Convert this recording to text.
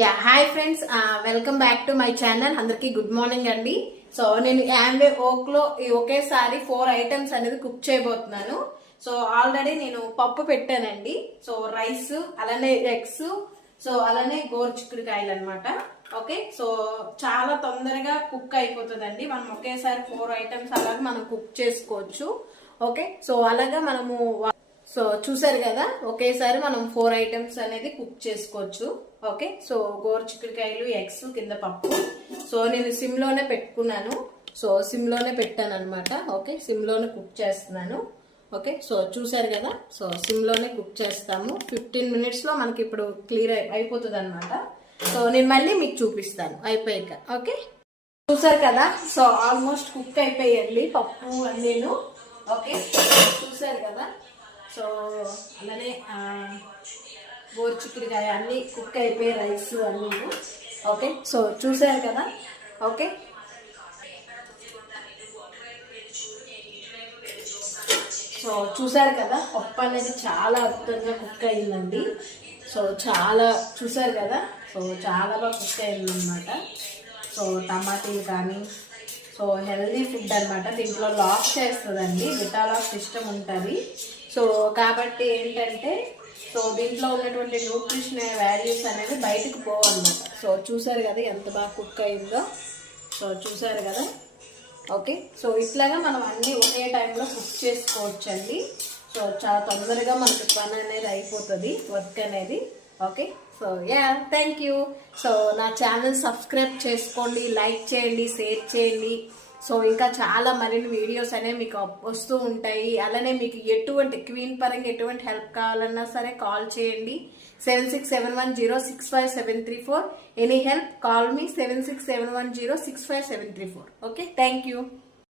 Yeah hi friends welcome back to my channel అందరికి good morning అండి. So నేను Amway ఓక్లో ఈ ఒకేసారి ఫోర్ ఐటమ్స్ అనేది కుక్ చేయబోతున్నాను. సో ఆల్రెడీ నేను పప్పు పెట్టానండి. సో రైస్ అలానే ఎగ్స్ సో అలానే గోరుచిక్కుడుకాయలు అనమాట ఓకే సో చాలా తొందరగా కుక్ అయిపోతుందండి. మనం ఒకేసారి ఫోర్ ఐటమ్స్ అలాగే మనం కుక్ చేసుకోవచ్చు. ఓకే సో అలాగా మనము సో చూసారు కదా? ఒకేసారి మనం ఫోర్ ఐటమ్స్ అనేది కుక్ చేసుకోవచ్చు. ఓకే? సో గోరు చిక్కుడుకాయలు ఎగ్స్ కింద పప్పు. సో నేను సిమ్లోనే పెట్టుకున్నాను. సో సిమ్లోనే పెట్టాను అనమాట ఓకే? సిమ్లోనే కుక్ చేస్తున్నాను. ఓకే? సో చూసారు కదా? సో సిమ్లోనే కుక్ చేస్తాము. ఫిఫ్టీన్ మినిట్స్లో మనకి ఇప్పుడు క్లియర్ అయిపోతుంది అనమాట సో నేను మళ్ళీ మీకు చూపిస్తాను. అయిపోయాక. ఓకే? చూసారు కదా? సో ఆల్మోస్ట్ కుక్ అయిపోయాలి పప్పు అన్నీను. ఓకే? చూసారు కదా? సో అలానే గోరు చిక్కుడుకాయ అన్నీ కుక్ అయిపోయి రైస్ అన్నీ. ఓకే? సో చూసారు కదా? ఓకే? సో చూసారు కదా? పప్పు అనేది చాలా అద్భుతంగా కుక్ అయిందండి. సో చాలా చూసారు కదా? సో చాలా బాగా కుక్ అయిందనమాట సో టమాటీలు కానీ సో హెల్దీ ఫుడ్ అనమాట దీంట్లో లాక్ చేస్తుందండి. విటాలాక్ సిస్టమ్ ఉంటుంది. సో కాబట్టి ఏంటంటే సో దీంట్లో ఉన్నటువంటి న్యూట్రిషన్ వాల్యూస్ అనేవి బయటకు పోవన్నమాట. సో చూసారు కదా ఎంత బాగా కుక్ అయిందో? సో చూసారు కదా? ఓకే సో ఇట్లాగా మనం అన్నీ ఒకే టైంలో కుక్ చేసుకోవచ్చండి. సో చాలా తొందరగా మనకి పని అనేది అయిపోతుంది వర్క్ అనేది. Okay so yeah thank you so నా ఛానల్ సబ్స్క్రైబ్ చేసుకోండి లైక్ చేయండి షేర్ చేయండి. సో ఇంకా చాలా మరిన్ని వీడియోస్ అనేవి మీకు వస్తూ ఉంటాయి. అలానే మీకు ఎటువంటి క్వీన్ పరంగా ఎటువంటి హెల్ప్ కావాలన్నా సరే కాల్ చేయండి. Seven six seven one zero six five seven three four any help call me seven six seven one zero six five seven three four okay thank you